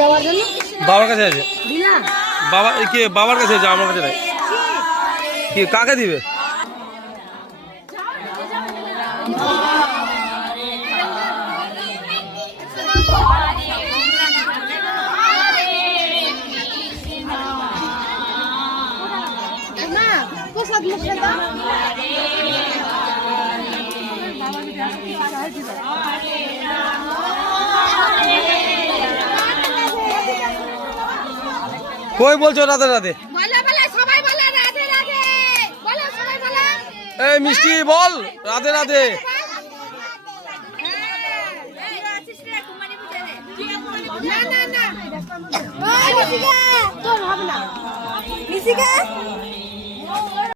দেওয়ার জন্য। বাবার কাছে আছে। দিলাম। বাবা কে? বাবার কাছে আছে, আমার কাছে নাই। কি কাকে দিবে? না প্রসাদ মুখে দাও। কই বলছো রাধে রাধে? বলে বলে সবাই বলে রাধে রাধে, বলে সবাই বলে। এই মিষ্টি বল রাধে রাধে। না না না, ওই মিশিকা তোর হবে না। মিশিকা